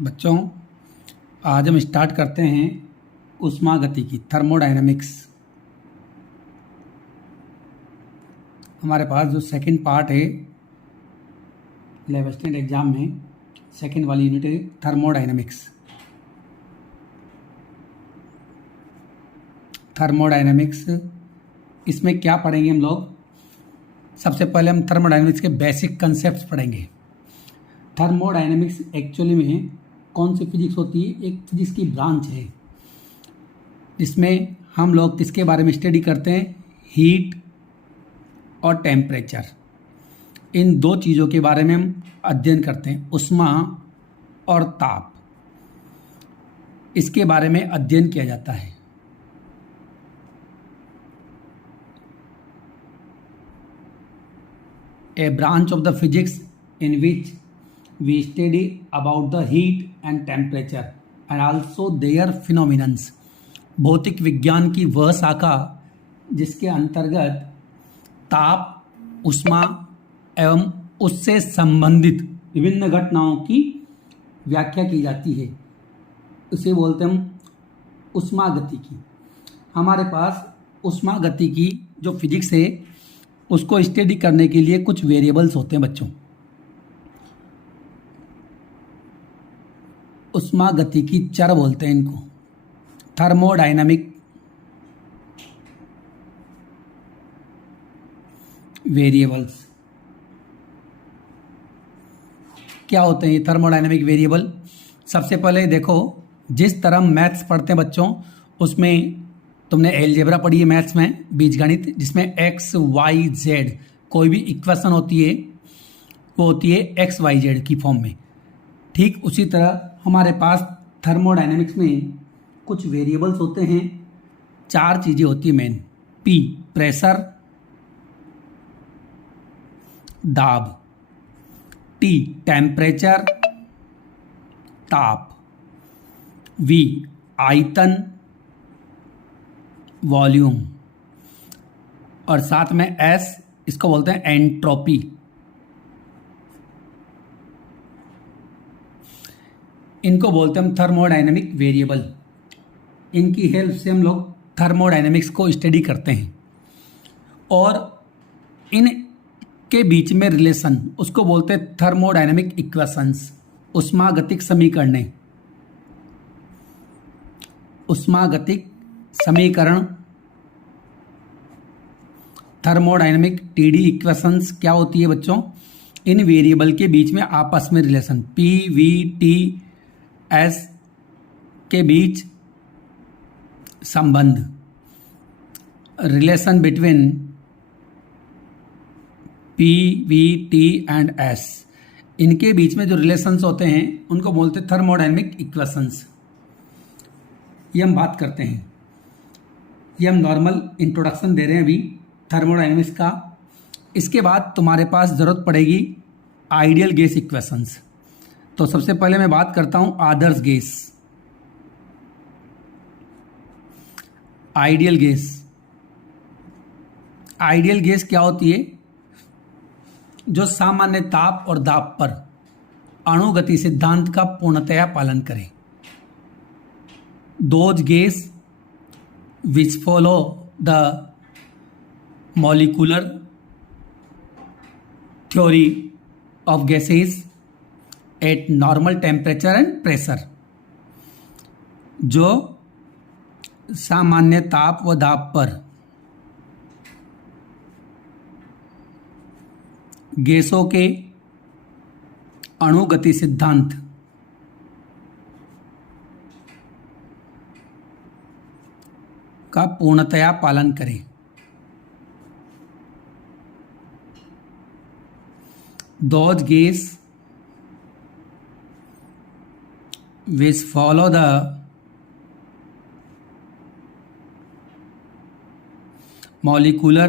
बच्चों, आज हम स्टार्ट करते हैं ऊष्मागतिकी थर्मोडायनेमिक्स। हमारे पास जो सेकंड पार्ट है 11th स्टैंडर्ड एग्जाम में सेकंड वाली यूनिट है थर्मोडायनेमिक्स। थर्मोडायनेमिक्स इसमें क्या पढ़ेंगे हम लोग? सबसे पहले हम थर्मोडायनेमिक्स के बेसिक कंसेप्ट्स पढ़ेंगे। थर्मोडायनेमिक्स एक्चुअली में कौन सी फिजिक्स होती है? एक फिजिक्स की ब्रांच है जिसमें हम लोग किसके बारे में स्टडी करते हैं? हीट और टेम्परेचर, इन दो चीज़ों के बारे में हम अध्ययन करते हैं। ऊष्मा और ताप, इसके बारे में अध्ययन किया जाता है। A branch of the physics in which we study about the heat and temperature and also their phenomenons। भौतिक विज्ञान की वह शाखा जिसके अंतर्गत ताप, ऊष्मा एवं उससे संबंधित विभिन्न घटनाओं की व्याख्या की जाती है, उसे बोलते हैं हम ऊष्मागतिकी। हमारे पास ऊष्मागतिकी जो फिजिक्स है उसको स्टडी करने के लिए कुछ वेरिएबल्स होते हैं बच्चों। ऊष्मागतिकी चर बोलते हैं इनको, थर्मोडायनामिक वेरिएबल्स। क्या होते हैं ये थर्मोडायनामिक वेरिएबल? सबसे पहले देखो, जिस तरह मैथ्स पढ़ते हैं बच्चों उसमें तुमने एलजेब्रा पढ़ी है मैथ्स में, बीजगणित, जिसमें एक्स वाई जेड कोई भी इक्वेशन होती है वो होती है एक्स वाई जेड की फॉर्म में। ठीक उसी तरह हमारे पास थर्मोडायनेमिक्स में कुछ वेरिएबल्स होते हैं। चार चीज़ें होती है मेन। पी प्रेशर, दाब, टी टेम्परेचर ताप, वी आयतन वॉल्यूम, और साथ में एस, इसको बोलते हैं एंट्रोपी। इनको बोलते हैं हम थर्मोडायनेमिक वेरिएबल। इनकी हेल्प से हम लोग थर्मोडायनेमिक्स को स्टडी करते हैं और इन के बीच में रिलेशन उसको बोलते हैं थर्मोडायनेमिक इक्वेशंस, ऊष्मागतिक समीकरण। ऊष्मागतिक समीकरण थर्मोडायनेमिक टीडी इक्वेशंस क्या होती है बच्चों? इन वेरिएबल के बीच में आपस में relation, P V T S के बीच संबंध, relation between P V T and S, इनके बीच में जो रिलेशंस होते हैं उनको बोलते हैं थर्मोडायनेमिक इक्वेशंस। ये हम बात करते हैं, ये हम नॉर्मल इंट्रोडक्शन दे रहे हैं अभी थर्मोडायनेमिक्स का। इसके बाद तुम्हारे पास ज़रूरत पड़ेगी आइडियल गैस इक्वेशंस। तो सबसे पहले मैं बात करता हूँ आदर्श gas. Ideal gas, ideal gas क्या होती है? जो सामान्य ताप और दाब पर अणुगति सिद्धांत का पूर्णतया पालन करे। Those gas which follow the molecular theory of gases at normal temperature and pressure। जो सामान्य ताप व दाब पर गैसों के अणुगति सिद्धांत का पूर्णतया पालन करें। Those gas which follow the molecular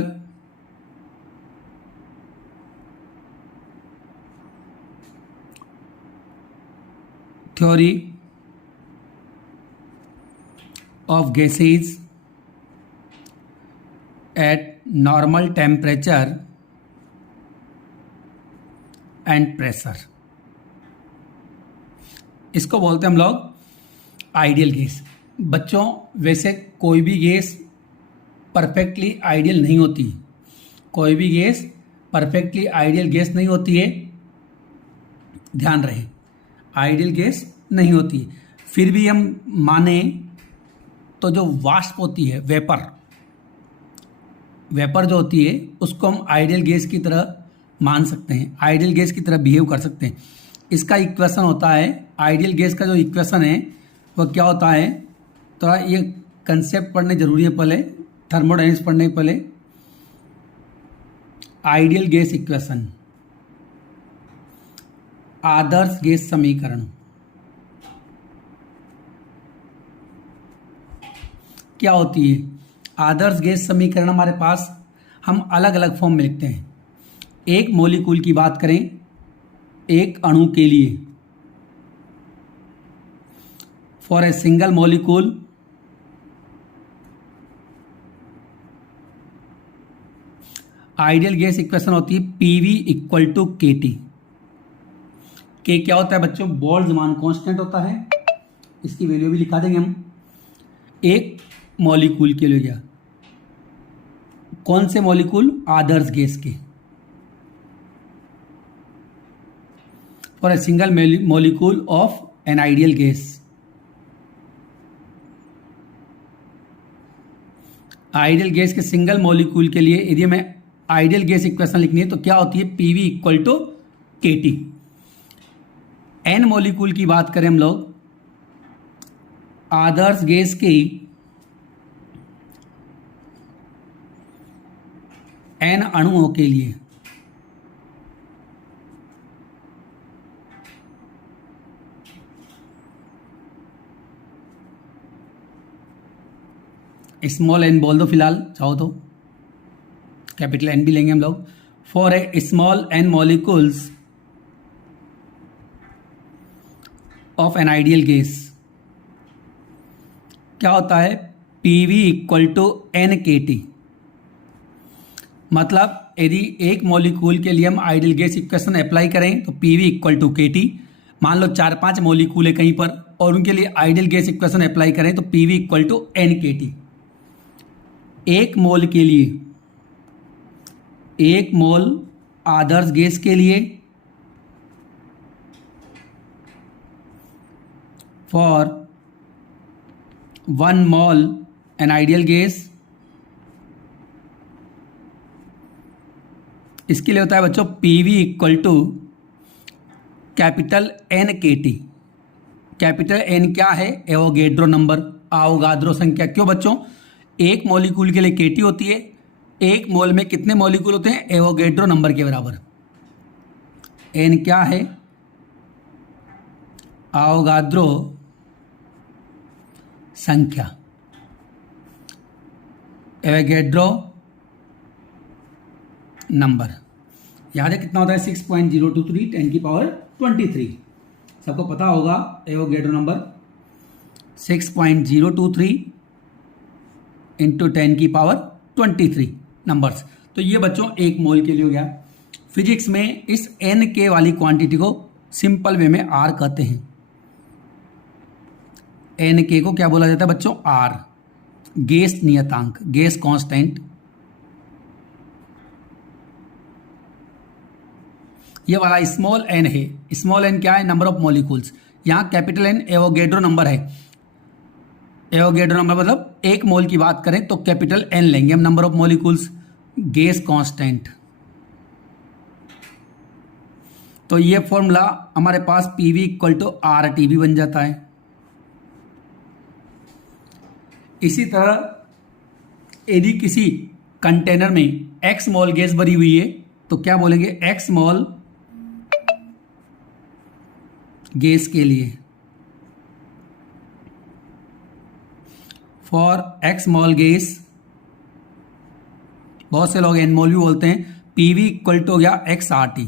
theory of gases at normal temperature and pressure। इसको बोलते हैं हम लोग आइडियल गैस। बच्चों वैसे कोई भी गैस परफेक्टली आइडियल नहीं होती, कोई भी गैस परफेक्टली आइडियल गैस नहीं होती है, ध्यान रहे, आइडियल गैस नहीं होती है। फिर भी हम माने तो जो वाष्प होती है, वेपर जो होती है, उसको हम आइडियल गैस की तरह मान सकते हैं, आइडियल गैस की तरह बिहेव कर सकते हैं। इसका इक्वेशन होता है, आइडियल गैस का जो इक्वेशन है वो क्या होता है, तो ये कंसेप्ट पढ़ने जरूरी है पहले, थर्मोडायनेमिक्स पढ़ने के पहले। आइडियल गैस इक्वेशन, आदर्श गैस समीकरण क्या होती है। आदर्श गैस समीकरण हमारे पास हम अलग अलग फॉर्म में लिखते हैं। एक मॉलिक्यूल की बात करें, एक अणु के लिए, for a single molecule ideal gas equation होती है पीवी इक्वल टू के टी। के क्या होता है बच्चों, बोल्ट्जमान कांस्टेंट होता है, इसकी वैल्यू भी लिखा देंगे हम। एक मॉलिक्यूल के लिए गया, कौन से मॉलिक्यूल, आदर्श गैस के, for a single molecule of an ideal gas. Ideal gas के सिंगल मॉलिक्यूल के लिए यदि हमें आइडियल गैस इक्वेशन लिखनी है तो क्या होती है, पीवी इक्वल टू के टी। एन मॉलिक्यूल की बात करें हम लोग, आदर्श गैस की एन अणुओं के लिए स्मॉल एन बोल दो फिलहाल चाहो तो, कैपिटल एन भी लेंगे हम लोग। For a small n molecules of an ideal gas क्या होता है, PV equal to n k t. मतलब यदि एक मॉलिक्यूल के लिए हम आइडियल गैस इक्वेशन अप्लाई करें तो पीवी इक्वल टू के टी। मान लो 4-5 मॉलिक्यूल है कहीं पर और उनके लिए आइडियल गैस इक्वेशन अप्लाई करें तो PV equal to n k T. एक मोल के लिए, एक मोल आदर्श गैस के लिए, for 1 mole an ideal gas, इसके लिए होता है बच्चों PV equal to capital n k t. Capital n क्या है, एवोगैड्रो नंबर, आवोगाद्रो संख्या। क्यों बच्चों, एक मॉलिक्यूल के लिए के टी होती है, एक मोल में कितने मॉलिक्यूल होते हैं, एवोगैड्रो नंबर के बराबर। एन क्या है, आवोगाद्रो संख्या, एवोगैड्रो नंबर। याद है कितना होता है, 6.023 10 की पावर 23। सबको पता होगा एवोगैड्रो नंबर 6.023 इंटू 10 की पावर 23 नंबर्स। तो ये बच्चों एक मोल के लिए हो गया। फिजिक्स में इस एन के वाली क्वांटिटी को सिंपल वे में आर कहते हैं। एन के को क्या बोला जाता है बच्चों, आर, गैस नियतांक, गैस कांस्टेंट। ये वाला स्मॉल एन है, स्मॉल एन क्या है, नंबर ऑफ मॉलिक्यूल्स। यहां कैपिटल एन एवोगैड्रो नंबर है। एवोगैड्रो नंबर मतलब एक मोल की बात करें तो कैपिटल एन लेंगे हम, number of molecules, gas constant. तो ये फॉर्मूला हमारे पास PV equal to are T भी बन जाता है। इसी तरह यदि किसी कंटेनर में एक्स मोल गैस भरी हुई है तो क्या बोलेंगे, एक्स मोल गैस के लिए, फॉर एक्स मोल गैस, बहुत से लोग एन मोल भी बोलते हैं, पीवी इक्वल टू हो गया एक्स आर टी।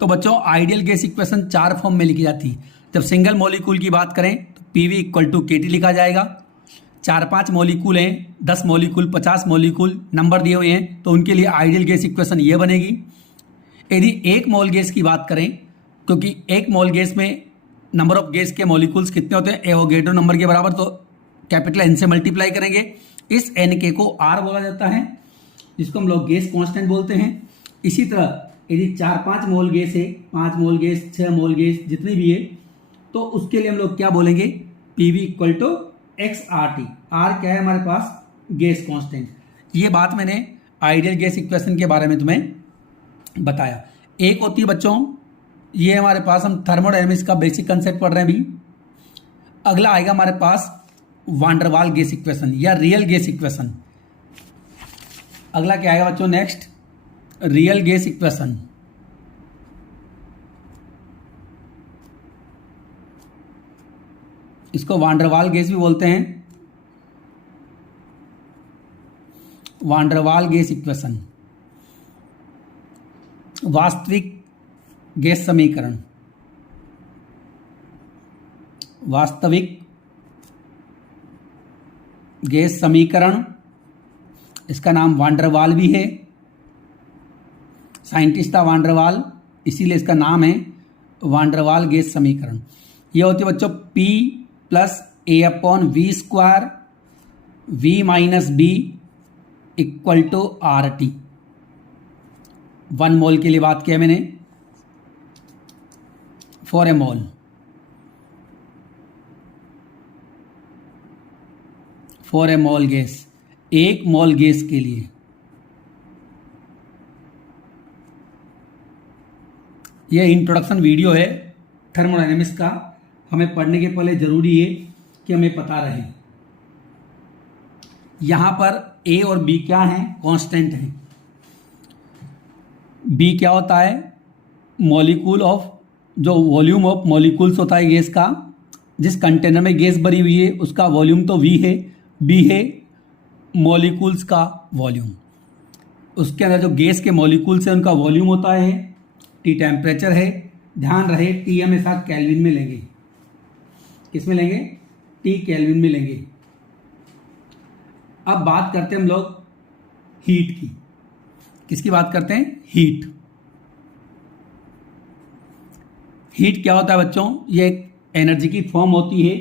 तो बच्चों आइडियल गैस इक्वेशन 4 फॉर्म में लिखी जाती है। जब सिंगल मॉलिक्यूल की बात करें तो पीवी इक्वल टू के टी लिखा जाएगा। 4-5 मॉलिक्यूल हैं, 10 मॉलिक्यूल, 50 मॉलिक्यूल नंबर दिए हुए हैं तो उनके लिए आइडियल गैस इक्वेशन ये बनेगी। यदि एक मोल गैस की बात करें, क्योंकि एक मोल गैस में नंबर ऑफ गैस के मॉलिक्यूल्स कितने होते हैं, एवोगैड्रो नंबर के बराबर, तो कैपिटल एन से मल्टीप्लाई करेंगे। इस एन के को आर बोला जाता है, जिसको हम लोग गैस कांस्टेंट बोलते हैं। इसी तरह यदि 4-5 मोल गैस है, 5 मोल गैस, 6 मोल गैस, जितनी भी है, तो उसके लिए हम लोग क्या बोलेंगे, PV equal to x r t. R क्या है हमारे पास, गैस कांस्टेंट। ये बात मैंने आइडियल गैस इक्वेशन के बारे में तुम्हें बताया। एक होती है बच्चों, ये हमारे पास हम थर्मोडायनेमिक्स का बेसिक कंसेप्ट पढ़ रहे हैं अभी। अगला आएगा हमारे पास वान डर वाल गैस इक्वेशन या रियल गैस इक्वेशन। अगला क्या आएगा बच्चों, नेक्स्ट रियल गैस इक्वेशन। इसको वान डर वाल गैस भी बोलते हैं, वान डर वाल गैस इक्वेशन। वास्तविक गैस समीकरण, वास्तविक गैस समीकरण, इसका नाम वान डर वाल भी है। साइंटिस्ट था वान डर वाल, इसीलिए इसका नाम है वान डर वाल गैस समीकरण। यह होती है बच्चों P plus a upon v square v minus b equal to are t. 1 mole के लिए बात किया मैंने, for a mole. For a mole gas, 1 mole gas के लिए। यह इंट्रोडक्शन वीडियो है थर्मोडायनेमिक्स का। हमें पढ़ने के पहले जरूरी है कि हमें पता रहे। यहां पर ए और बी क्या है, कांस्टेंट है। बी क्या होता है, मॉलिक्यूल ऑफ, जो वॉल्यूम ऑफ मॉलिक्यूल्स होता है गैस का। जिस कंटेनर में गैस भरी हुई है उसका वॉल्यूम तो वी है, बी है मॉलिक्यूल्स का वॉल्यूम। उसके अंदर जो गैस के मॉलिक्यूल्स है उनका वॉल्यूम होता है, टी टेम्परेचर है। ध्यान रहे टी हमेशा केल्विन में लेंगे। किस में लेंगे, टी केल्विन में लेंगे। अब बात करते हैं हम लोग हीट की। किसकी बात करते हैं, हीट। हीट क्या होता है बच्चों, ये एक एनर्जी की फॉर्म होती है।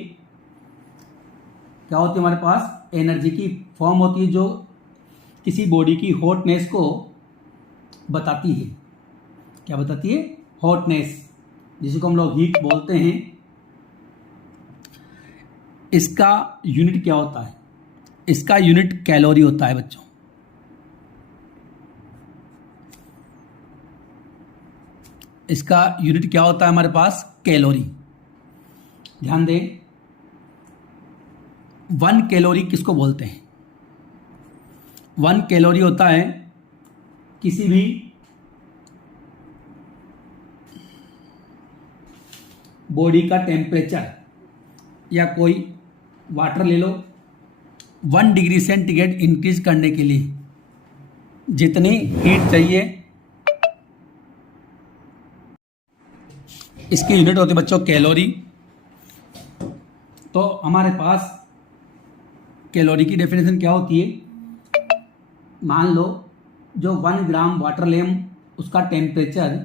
क्या होती है हमारे पास, एनर्जी की फॉर्म होती है जो किसी बॉडी की हॉटनेस को बताती है। क्या बताती है, हॉटनेस, जिसको हम लोग हीट बोलते हैं। इसका यूनिट क्या होता है, इसका यूनिट कैलोरी होता है बच्चों। इसका यूनिट क्या होता है हमारे पास, कैलोरी। ध्यान दें, 1 कैलोरी किसको बोलते हैं, 1 कैलोरी होता है किसी भी बॉडी का टेम्परेचर, या कोई वाटर ले लो, 1 डिग्री सेंटीग्रेड इंक्रीज करने के लिए जितनी हीट चाहिए, इसकी यूनिट होती है बच्चों कैलोरी। तो हमारे पास कैलोरी की डेफिनेशन क्या होती है, मान लो जो 1 ग्राम वाटर लेम उसका टेम्परेचर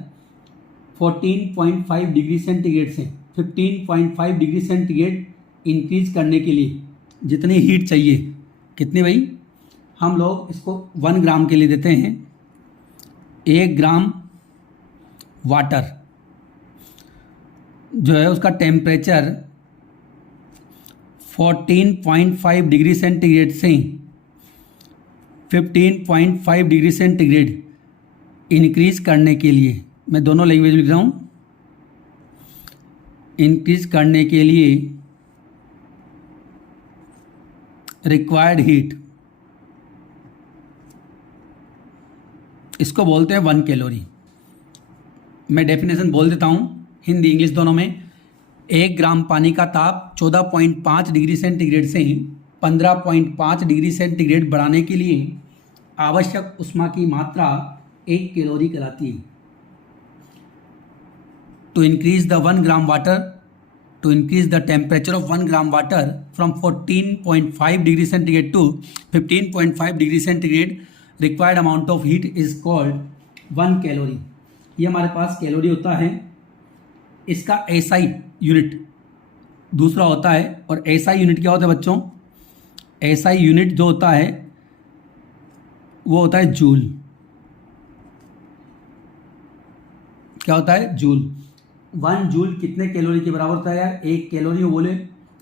14.5 डिग्री सेंटीग्रेड से 15.5 डिग्री सेंटीग्रेड इंक्रीज करने के लिए जितनी हीट चाहिए, कितनी भाई, हम लोग इसको 1 ग्राम के लिए देते हैं। 1 ग्राम वाटर जो है उसका टेम्परेचर 14.5 डिग्री सेंटीग्रेड से 15.5 डिग्री सेंटीग्रेड इंक्रीज करने के लिए, मैं दोनों लैंग्वेज लिख रहा हूँ, इंक्रीज करने के लिए रिक्वायर्ड हीट, इसको बोलते हैं 1 कैलोरी। मैं डेफिनेशन बोल देता हूँ हिंदी इंग्लिश दोनों में। 1 ग्राम पानी का ताप 14.5 डिग्री सेंटीग्रेड से 15.5 डिग्री सेंटीग्रेड बढ़ाने के लिए आवश्यक ऊष्मा की मात्रा 1 कैलोरी कहलाती है। To increase the 1 gram water, to increase the temperature of 1 gram water from 14.5 degree centigrade to 15.5 degree centigrade, required amount of heat is called 1 calorie. ये हमारे पास कैलोरी होता है। इसका एसआई यूनिट दूसरा होता है। और एसआई यूनिट क्या होता है बच्चों? एसआई यूनिट जो होता है वो होता है जूल। क्या होता है? जूल। 1 जूल कितने कैलोरी के बराबर होता है यार? 1 कैलोरी में बोले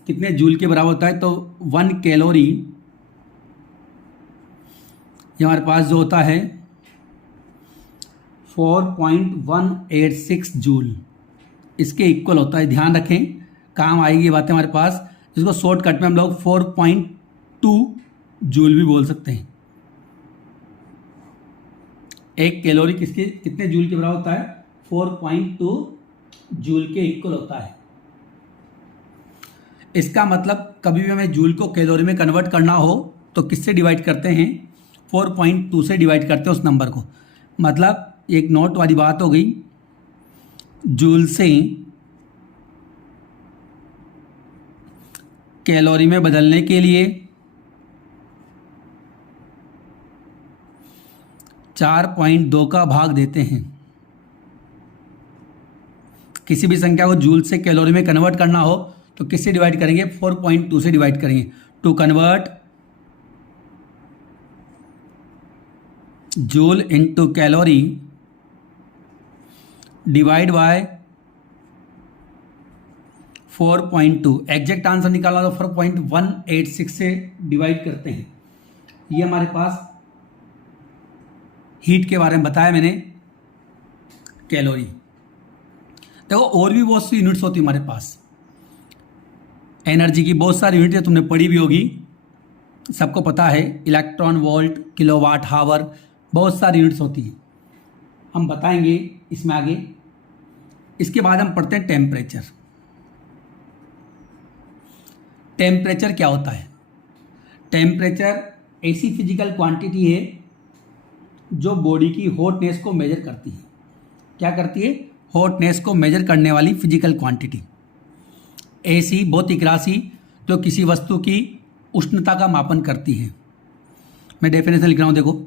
कितने जूल के बराबर होता है? तो 1 कैलोरी ये हमारे पास जो होता है 4.186 जूल, इसके इक्वल होता है। ध्यान रखें, काम आएगी ये बातें हमारे पास। इसको शॉर्टकट में हम लोग 4.2 जूल भी बोल सकते हैं। 1 कैलोरी किसके कितने जूल के बराबर होता है? 4.2 जूल के इक्वल होता है। इसका मतलब कभी भी हमें जूल को कैलोरी में कन्वर्ट करना हो तो किससे डिवाइड करते हैं? 4.2 से डिवाइड करते हैं उस नंबर को। मतलब एक नोट वाली बात हो गई, जूल से कैलोरी में बदलने के लिए 4.2 का भाग देते हैं। किसी भी संख्या को जूल से कैलोरी में कन्वर्ट करना हो तो किससे डिवाइड करेंगे? 4.2 से डिवाइड करेंगे। To convert joule into calorie divide by 4.2। Exact answer निकालना तो 4.186 से डिवाइड करते हैं। ये हमारे पास हीट के बारे में बताया मैंने, कैलोरी। देखो और भी बहुत सी यूनिट्स होती है हमारे पास। एनर्जी की बहुत सारी यूनिट है, तुमने पढ़ी भी होगी, सबको पता है। इलेक्ट्रॉन वोल्ट, किलोवाट हावर, बहुत सारी यूनिट्स होती है, हम बताएंगे इसमें आगे। इसके बाद हम पढ़ते हैं टेम्परेचर। टेम्परेचर क्या होता है? टेम्परेचर ऐसी फिजिकल क्वांटिटी है जो बॉडी की हॉटनेस को मेजर करती है। क्या करती है? हॉटनेस को मेजर करने वाली फिजिकल क्वांटिटी। ऐसी भौतिक राशि जो किसी वस्तु की उष्णता का मापन करती है। मैं डेफिनेशन लिख रहा हूं, देखो।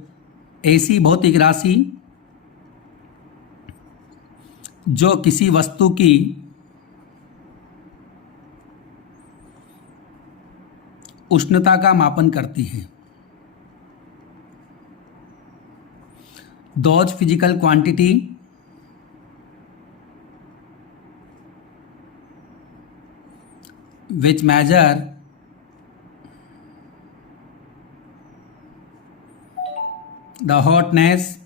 ऐसी भौतिक राशि जो किसी वस्तु की उष्णता का मापन करती है। Those physical quantity which measure the hotness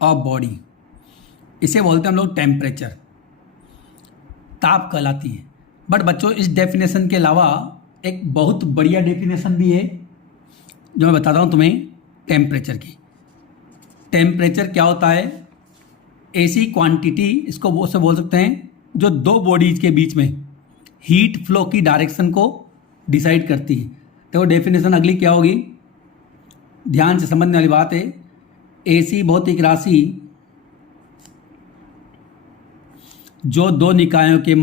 of body, इसे बोलते हैं हम लोग टेम्परेचर, ताप कहलाती है। बट बच्चों इस डेफिनेशन के अलावा एक बहुत बढ़िया डेफिनेशन भी है जो मैं बताता हूँ तुम्हें टेम्परेचर की। टेम्परेचर क्या होता है? ऐसी क्वांटिटी, इसको वो से बोल सकते हैं जो दो बॉडीज के बीच में हीट फ्लो की डायरेक्शन को डिसाइड करती है। तो डेफिनेशन अगली क्या होगी? ध्यान से समझने वाली बात है। ऐसी भौतिक राशि जो दो निकायों के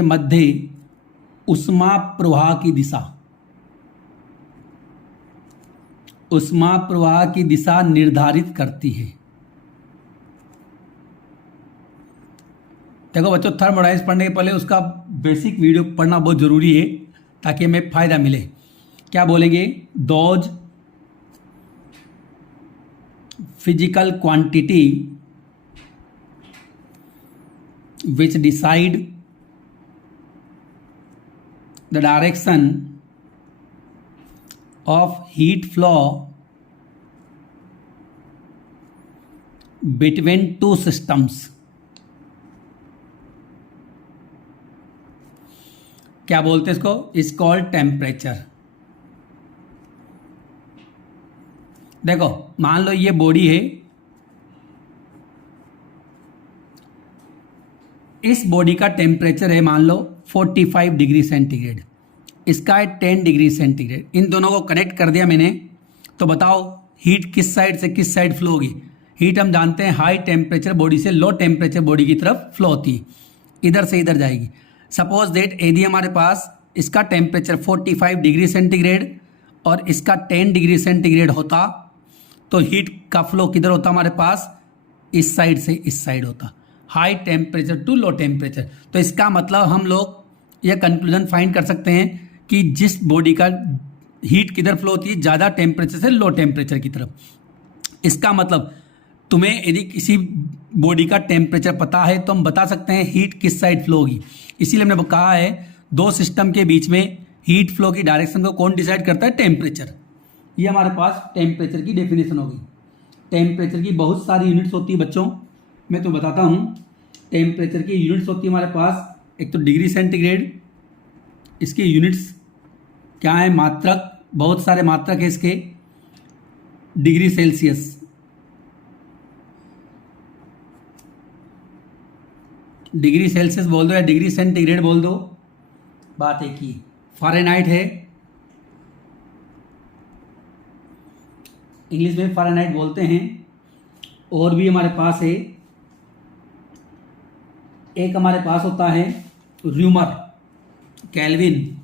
मध्य ऊष्मा प्रवाह की दिशा निर्धारित करती है। देखो बच्चों, थर्मोडायनेमिक्स पढ़ने के पहले उसका बेसिक वीडियो पढ़ना बहुत जरूरी है ताकि हमें फायदा मिले। क्या बोलेंगे? Those physical quantity which decide the direction of heat flow between two systems, क्या बोलते हैं इसको? Is called temperature. देखो मान लो ये बॉडी है, इस बॉडी का टेम्परेचर है मान लो 45 डिग्री सेंटीग्रेड, इसका है 10 डिग्री सेंटीग्रेड। इन दोनों को कनेक्ट कर दिया मैंने, तो बताओ हीट किस साइड से किस साइड फ्लो होगी? हीट हम जानते हैं हाई टेम्परेचर बॉडी से लो टेम्परेचर बॉडी की तरफ फ्लो होती है, इधर से इधर जाएगी। सपोज दैट यदि हमारे पास इसका टेम्परेचर 45 डिग्री सेंटीग्रेड और इसका 10 डिग्री सेंटीग्रेड होता तो हीट का फ्लो किधर होता हमारे पास, इस साइड से इस साइड होता, high temperature to low temperature. तो इसका मतलब हम लोग यह कंक्लूजन फाइंड कर सकते हैं कि जिस बॉडी का हीट किधर फ्लो होती है, ज़्यादा टेम्परेचर से लो टेम्परेचर की तरफ। इसका मतलब तुम्हें यदि किसी बॉडी का टेम्परेचर पता है तो हम बता सकते हैं हीट किस साइड फ्लो होगी। इसीलिए हमने कहा है दो सिस्टम के बीच में हीट फ्लो की डायरेक्शन को कौन डिसाइड करता है, टेम्परेचर। ये हमारे पास टेम्परेचर की डेफिनेशन होगी। टेम्परेचर की बहुत सारी यूनिट्स होती है बच्चों, मैं तो बताता हूँ। टेम्परेचर की यूनिट्स होती है हमारे पास, एक तो डिग्री सेंटीग्रेड, इसकी यूनिट्स क्या है, मात्रक, बहुत सारे मात्रक है इसके। डिग्री सेल्सियस, डिग्री सेल्सियस बोल दो या डिग्री सेंटीग्रेड बोल दो, बात एक ही। फ़ारेनहाइट है, इंग्लिश में फ़ारेनहाइट बोलते हैं। और भी हमारे पास है, एक हमारे पास होता है र्यूमर, केल्विन,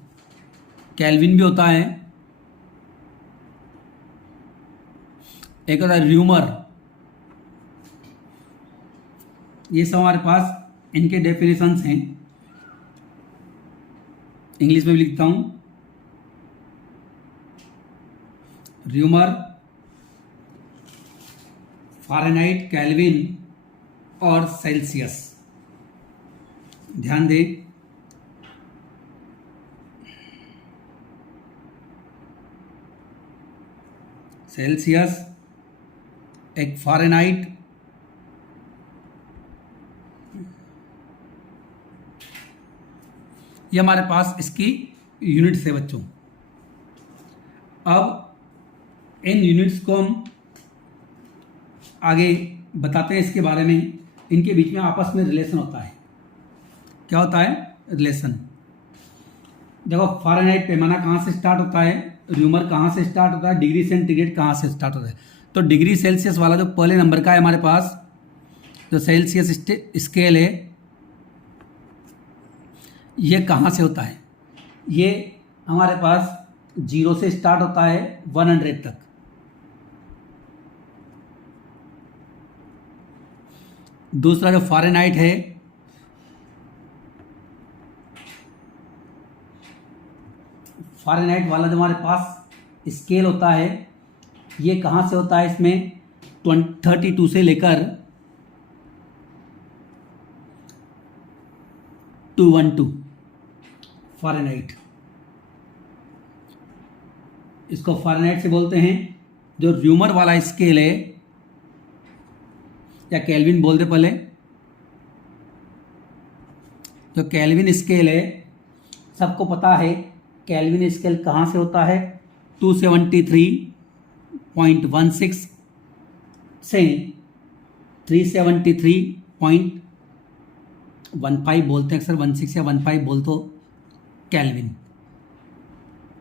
केल्विन भी होता है। एक होता है र्यूमर। ये सब हमारे पास इनके डेफिनेशंस हैं, इंग्लिश में भी लिखता हूं। र्यूमर, फ़ारेनहाइट, केल्विन और सेल्सियस। ध्यान दें, सेल्सियस, एक फ़ारेनहाइट, ये हमारे पास इसकी यूनिट्स है बच्चों। अब इन यूनिट्स को हम आगे बताते हैं इसके बारे में। इनके बीच में आपस में रिलेशन होता है। क्या होता है, रिलेशन। देखो, फ़ारेनहाइट पैमाना कहाँ से स्टार्ट होता है, र्यूमर कहाँ से स्टार्ट होता है, डिग्री सेंटीग्रेड कहाँ से स्टार्ट होता है। तो डिग्री सेल्सियस वाला जो पहले नंबर का है हमारे पास, जो सेल्सियस स्केल है, ये कहाँ से होता है, ये हमारे पास 0 से स्टार्ट होता है 100 तक। दूसरा जो फ़ारेनहाइट है, फ़ारेनहाइट वाला जो हमारे पास स्केल होता है, ये कहाँ से होता है, इसमें 32 से लेकर 212 फ़ारेनहाइट। इसको फ़ारेनहाइट से बोलते हैं। जो र्यूमर वाला स्केल है, या केल्विन बोल दे पहले, जो केल्विन स्केल है, सबको पता है केल्विन स्केल कहाँ से होता है, 273.16 से 373.15 बोलते हैं अक्सर, 16 या 15 बोल तो केल्विन।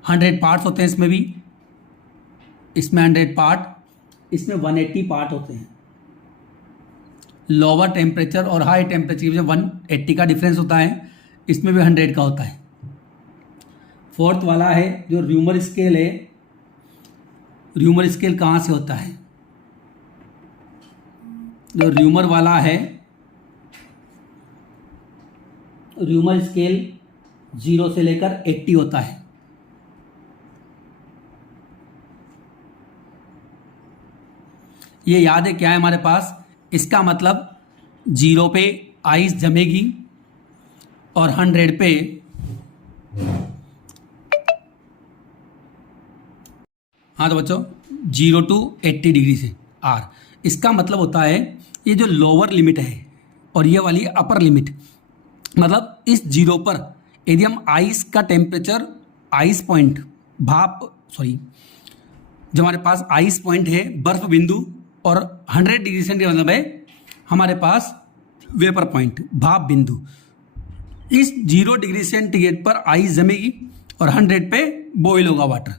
100 पार्ट्स होते हैं इसमें भी, इसमें 100 पार्ट, इसमें 180 पार्ट होते हैं। लोअर टेम्परेचर और हाई टेम्परेचर में 180 का डिफरेंस होता है, इसमें भी 100 का होता है। फोर्थ वाला है जो र्यूमर स्केल है, र्यूमर स्केल कहाँ से होता है, जो र्यूमर वाला है, र्यूमर स्केल 0 से लेकर 80 होता है। ये याद है क्या है हमारे पास, इसका मतलब 0 पे आइस जमेगी और 100 पे हाँ, तो बच्चों 0 to 80 डिग्री से आर, इसका मतलब होता है ये जो लोअर लिमिट है और ये वाली अपर लिमिट, मतलब इस 0 पर यदि हम आइस का टेम्परेचर, आइस पॉइंट, जो हमारे पास आइस पॉइंट है, बर्फ बिंदु, और 100 डिग्री सेंटीग्रेड मतलब है हमारे पास वेपर पॉइंट, भाप बिंदु। इस 0 डिग्री सेंटीग्रेड पर आइस जमेगी और 100 पे बॉयल होगा वाटर।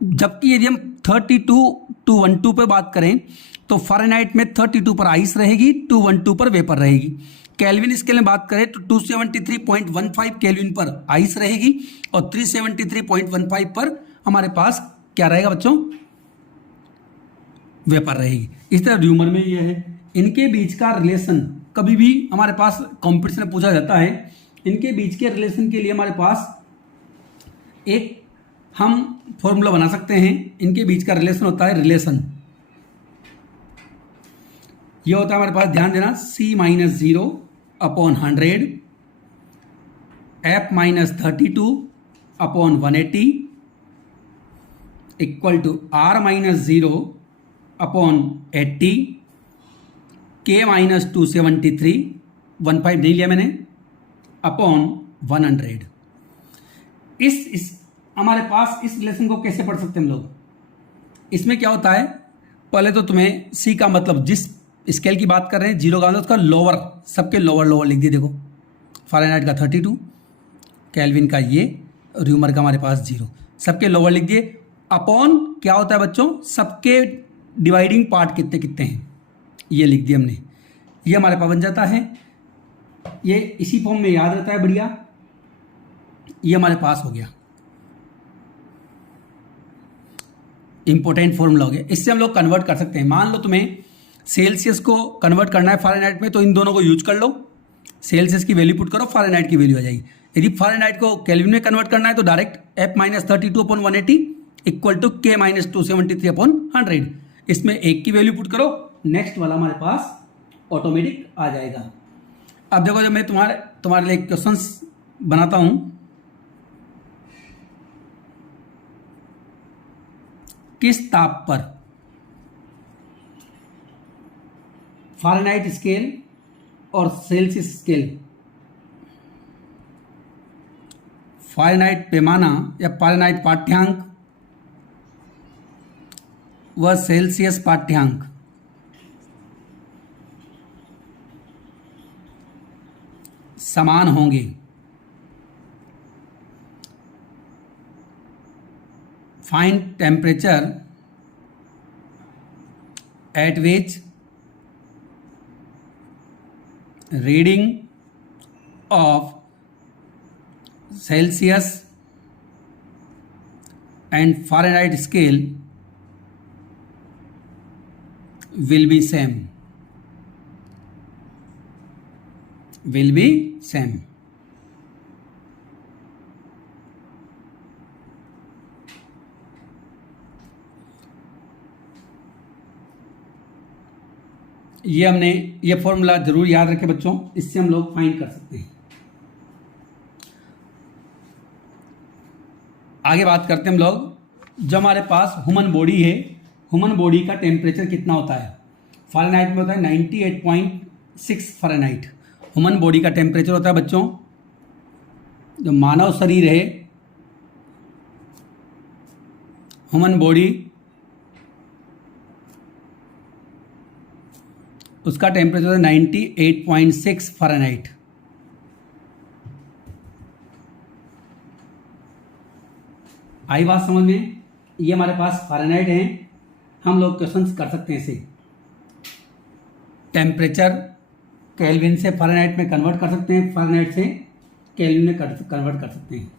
जबकि यदि हम 32 पे बात करें तो फ़ारेनहाइट में 32 पर आइस रहेगी, 212 पर वेपर रहेगी। केल्विन स्केल में बात करें तो 273.15 केल्विन पर आइस रहेगी और 373.15 पर हमारे पास क्या रहेगा बच्चों, वेपर रहेगी। इस तरह र्यूमर में ये है। इनके बीच का रिलेशन कभी भी हमारे पास कॉम्पिटिशन में पूछा जाता है। इनके बीच के रिलेशन के लिए हमारे पास एक हम फॉर्मूला बना सकते हैं। इनके बीच का रिलेशन होता है रिलेशन, ये होता है हमारे पास, ध्यान देना, C-0 upon 100 F-32 upon 180 equal to R-0 upon 80 K-273 15 नहीं लिया मैंने अपॉन 100। इस हमारे पास इस रिलेशन को कैसे पढ़ सकते हैं हम लोग। इसमें क्या होता है, पहले तो तुम्हें C का मतलब, जिस स्केल की बात कर रहे हैं 0 का मतलब उसका लोअर, सबके लोअर लिख दिए। देखो फ़ारेनहाइट का 32, केल्विन का ये, र्यूमर का हमारे पास 0, सबके लोअर लिख दिए। अपॉन क्या होता है बच्चों, सबके डिवाइडिंग पार्ट कितने कितने हैं, ये लिख दिया हमने। ये हमारे पास बन जाता है, ये इसी फॉर्म में याद रहता है, बढ़िया। ये हमारे पास हो गया, इंपॉर्टेंट फॉर्मूला हो गया। इससे हम लोग कन्वर्ट कर सकते हैं। मान लो तुम्हें सेल्सियस को कन्वर्ट करना है फ़ारेनहाइट में, तो इन दोनों को यूज कर लो। सेल्सियस की वैल्यू पुट करो, फ़ारेनहाइट की वैल्यू आ जाएगी। यदि फ़ारेनहाइट को केल्विन में कन्वर्ट करना है तो direct F-32 upon 180 equal to K-273 upon 100। इसमें एक की वैल्यू पुट करो, नेक्स्ट वाला हमारे पास ऑटोमेटिक आ जाएगा। अब देखो, जब मैं तुम्हारे लिए क्वेश्चंस बनाता हूं, किस ताप पर फ़ारेनहाइट स्केल और सेल्सियस स्केल, फ़ारेनहाइट पैमाना या फ़ारेनहाइट पाठ्यांक व सेल्सियस पाठ्यांक समान होंगे। Find temperature at which reading of Celsius and Fahrenheit scale will be same, will be same। ये हमने ये फॉर्मूला जरूर याद रखें बच्चों, इससे हम लोग फाइंड कर सकते हैं। आगे बात करते हैं हम लोग, जो हमारे पास ह्यूमन बॉडी है, ह्यूमन बॉडी का टेम्परेचर कितना होता है। फ़ारेनहाइट में होता है 98.6 फ़ारेनहाइट। ह्यूमन बॉडी का टेम्परेचर होता है बच्चों, जो मानव शरीर है, ह्यूमन बॉडी, उसका टेम्परेचर है 98.6 फ़ारेनहाइट। आई बात समझ में। ये हमारे पास फ़ारेनहाइट है, हम लोग क्वेश्चंस कर सकते हैं इसे। टेम्परेचर केल्विन से फ़ारेनहाइट में कन्वर्ट कर सकते हैं, फ़ारेनहाइट से केल्विन में कन्वर्ट कर सकते हैं।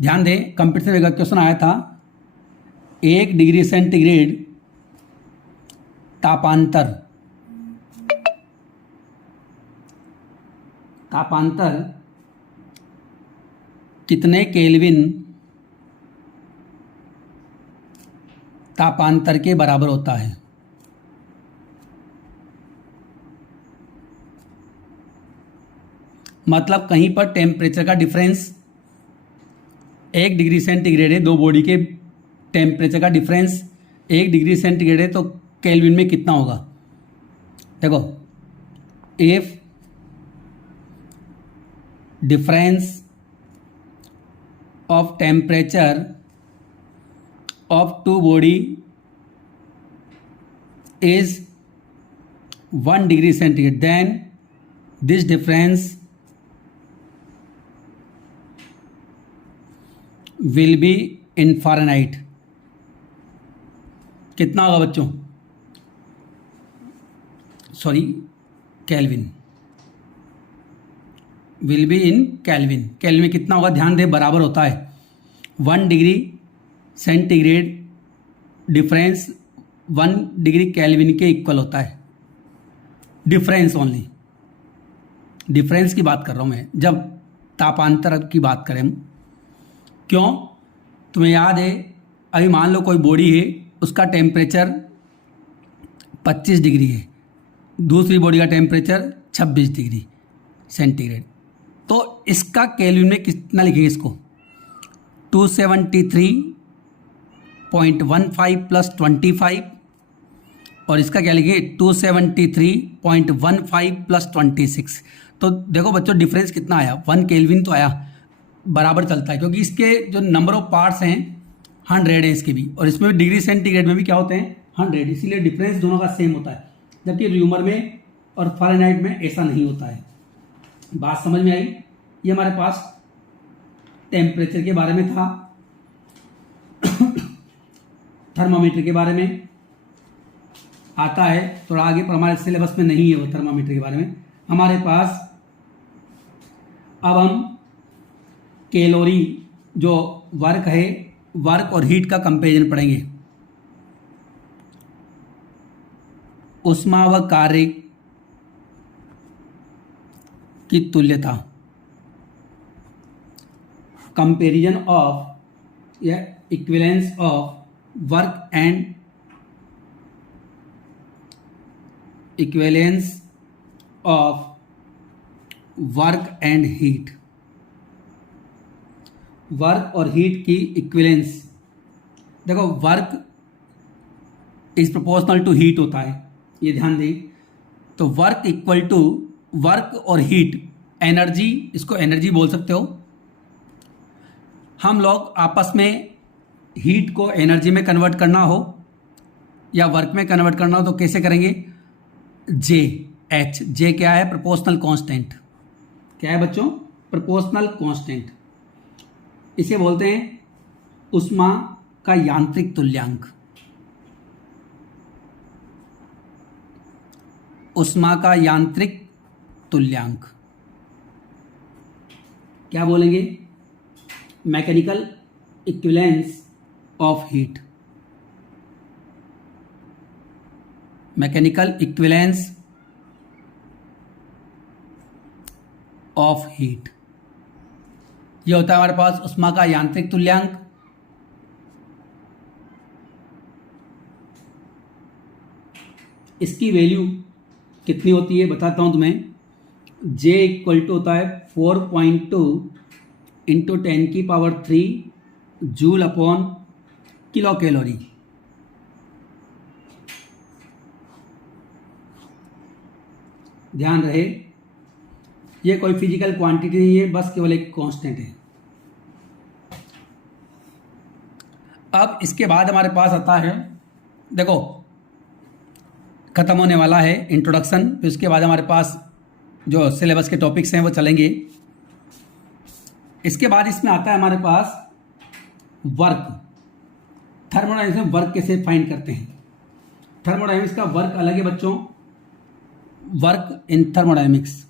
ध्यान दें, कंप्यूटर में क्वेश्चन आया था, 1 डिग्री सेंटीग्रेड तापांतर कितने केल्विन तापांतर के बराबर होता है। मतलब कहीं पर टेम्परेचर का डिफरेंस 1 डिग्री सेंटीग्रेड है, दो बॉडी के टेम्परेचर का डिफरेंस 1 डिग्री सेंटीग्रेड है, तो केल्विन में कितना होगा। देखो, if difference of temperature of two body is 1 degree centigrade, then this difference will be in Fahrenheit। कितना होगा बच्चों, sorry kelvin, will be in kelvin. Kelvin में कितना होगा, ध्यान दे, बराबर होता है 1 degree centigrade difference 1 degree kelvin के इक्वल होता है। डिफरेंस ओनली, डिफरेंस की बात कर रहा हूँ मैं, जब तापांतर की बात करें हम। क्यों? तुम्हें याद है, अभी मान लो कोई बॉडी है, उसका टेम्परेचर 25 डिग्री है, दूसरी बॉडी का टेम्परेचर 26 डिग्री सेंटीग्रेड, तो इसका केल्विन में कितना लिखेंगे इसको? 273.15 प्लस 25, और इसका क्या लिखेंगे? 273.15 प्लस 26। तो देखो बच्चों डिफरेंस कितना आया, 1 केल्विन तो आया, बराबर चलता है, क्योंकि इसके जो नंबर ऑफ पार्ट्स हैं 100 है इसके भी, और इसमें डिग्री सेंटीग्रेड में भी क्या होते हैं? 100, इसीलिए डिफरेंस दोनों का सेम होता है। जबकि र्यूमर में और फ़ारेनहाइट में ऐसा नहीं होता है। बात समझ में आई? ये हमारे पास टेम्परेचर के बारे में था, थर्मामीटर के बारे में आता है थोड़ा आगे, पर हमारे सिलेबस में नहीं है वो थर्मामीटर के बारे में। हमारे पास अब हम कैलोरी जो वर्क है, वर्क और हीट का कंपैरिजन पढ़ेंगे। ऊष्मा व कार्य की तुल्यता, कंपैरिजन ऑफ या equivalence of work and equivalence of work and heat. Work और हीट की इक्विवेलेंस, देखो work is proportional to heat होता है, ये ध्यान दें। तो वर्क इक्वल टू वर्क और हीट, एनर्जी, इसको एनर्जी बोल सकते हो। हम लोग आपस में हीट को एनर्जी में कन्वर्ट करना हो या वर्क में कन्वर्ट करना हो तो कैसे करेंगे? जे एच, जे क्या है? Proportional constant. क्या है बच्चों? Proportional constant. इसे बोलते हैं ऊष्मा का यांत्रिक तुल्यांक। ऊष्मा का यांत्रिक तुल्यांक क्या बोलेंगे? Mechanical equivalence of heat. Mechanical equivalence of heat, यह होता है हमारे पास ऊष्मा का यांत्रिक तुल्यांक। इसकी वैल्यू कितनी होती है बताता हूं तुम्हें। J इक्वल टू होता है 4.2 into 10⁻³ joule upon kilo calorie. ध्यान रहे, ये कोई फिजिकल क्वांटिटी नहीं है, बस केवल एक कांस्टेंट है। अब इसके बाद हमारे पास आता है, देखो खत्म होने वाला है इंट्रोडक्शन, फिर उसके बाद हमारे पास जो सिलेबस के टॉपिक्स हैं वो चलेंगे। इसके बाद इसमें आता है हमारे पास वर्क। थर्मोडायनेमिक्स में वर्क कैसे फाइंड करते हैं? थर्मोडायनेमिक्स का वर्क अलग है बच्चों, work in thermodynamics,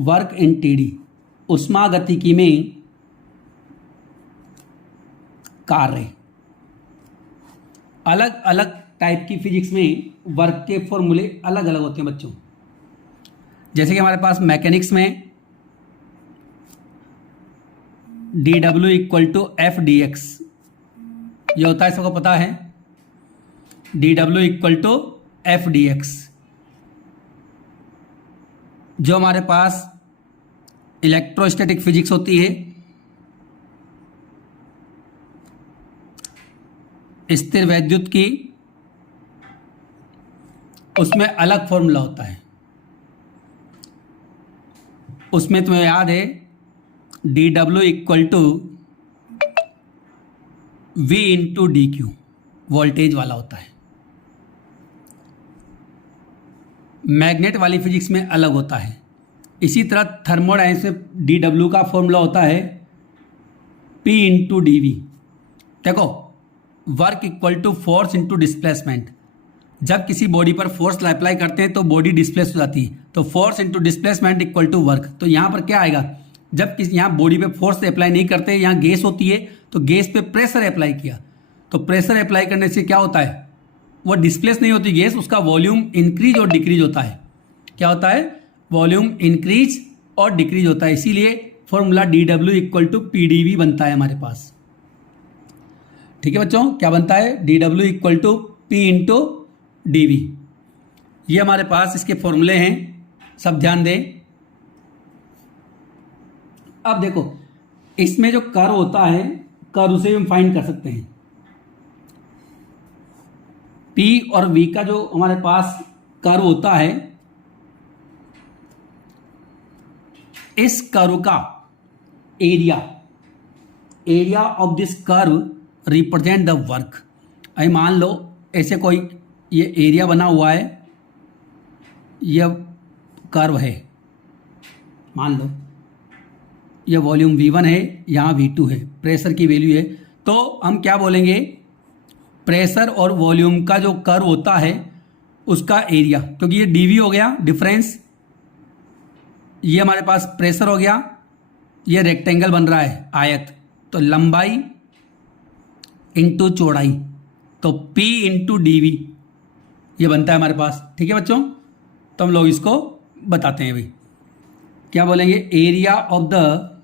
work in TD, ऊष्मागतिकी में कार्य। अलग अलग टाइप की फिजिक्स में वर्क के फॉर्मूले अलग अलग होते हैं बच्चों। जैसे कि हमारे पास मैकेनिक्स में dW इक्वल टू FdX, ये होता है, सबको पता है, dW इक्वल टू FdX। जो हमारे पास इलेक्ट्रोस्टैटिक फिजिक्स होती है, स्थिर वैद्युत की, उसमें अलग फॉर्मूला होता है। उसमें तुम्हें याद है dW equal to V into DQ, voltage वाला होता है। मैग्नेट वाली फिजिक्स में अलग होता है। इसी तरह थर्मोडायनेमिक्स में dW का फॉर्मूला होता है P इंटू DV। देखो work equal to force into displacement, जब किसी बॉडी पर फोर्स अप्लाई करते हैं तो बॉडी डिस्प्लेस हो जाती है, तो force into displacement equal to work. तो यहाँ पर क्या आएगा? जब किसी यहाँ बॉडी पे फोर्स अप्लाई नहीं करते, यहाँ गैस होती है तो गैस पे प्रेशर अप्लाई किया, तो प्रेशर अप्लाई करने से क्या होता है, वो डिस्प्लेस नहीं होती गैस, उसका वॉल्यूम इंक्रीज और डिक्रीज होता है। क्या होता है, वॉल्यूम इंक्रीज और डिक्रीज होता है। इसीलिए formula dW equal to PdV बनता है हमारे पास। ठीक है बच्चों, क्या बनता है, dW equal to P into dV। ये हमारे पास इसके फॉर्मूले हैं, सब ध्यान दें। अब देखो इसमें जो कर्व होता है, कर्व से हम फाइंड कर सकते हैं। P और V का जो हमारे पास कर्व होता है, इस कर्व का area of this curve represent the work. अभी मान लो ऐसे कोई ये एरिया बना हुआ है, यह कर्व है, मान लो ये वॉल्यूम V1 है, यहाँ V2 है, प्रेशर की वैल्यू है, तो हम क्या बोलेंगे, प्रेशर और वॉल्यूम का जो कर्व होता है उसका एरिया, क्योंकि ये dV हो गया डिफरेंस, ये हमारे पास प्रेशर हो गया, ये रेक्टेंगल बन रहा है आयत, तो लंबाई इंटू चौड़ाई, तो P इंटू dV ये बनता है हमारे पास। ठीक है बच्चों, तो हम लोग इसको बताते हैं। अभी क्या बोलेंगे, area of the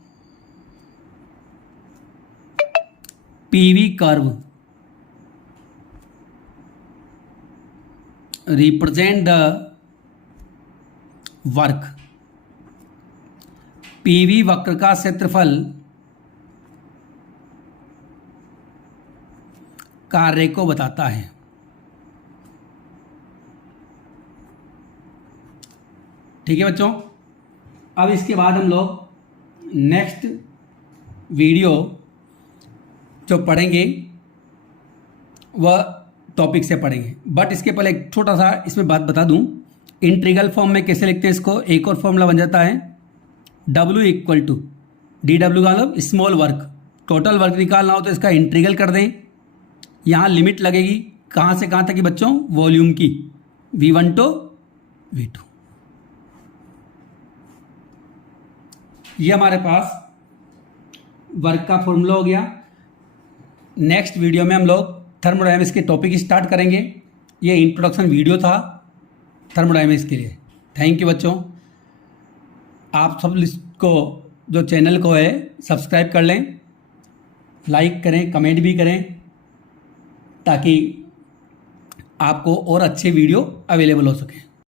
PV curve represent the work. PV वक्र का क्षेत्रफल कार्य को बताता है। ठीक है बच्चों, अब इसके बाद हम लोग नेक्स्ट वीडियो जो पढ़ेंगे वह टॉपिक से पढ़ेंगे, बट इसके पहले एक छोटा सा इसमें बात बता दूं, इंटीग्रल फॉर्म में कैसे लिखते हैं इसको। एक और फॉर्मूला बन जाता है W इक्वल टू DW का मतलब स्मॉल वर्क, टोटल वर्क निकालना हो तो इसका इंटीग्रल कर दें, यहाँ लिमिट लगेगी कहाँ से कहाँ तक की बच्चों, वॉल्यूम की, V1 टू V2। ये हमारे पास वर्क का फॉर्मूला हो गया। नेक्स्ट वीडियो में हम लोग थर्मोडायनेमिक्स के टॉपिक स्टार्ट करेंगे। ये इंट्रोडक्शन वीडियो था थर्मोडायनेमिक्स के लिए। थैंक यू बच्चों, आप सब इसको जो चैनल को है सब्सक्राइब कर लें, लाइक करें, कमेंट भी करें, ताकि आपको और अच्छे वीडियो अवेलेबल हो सके।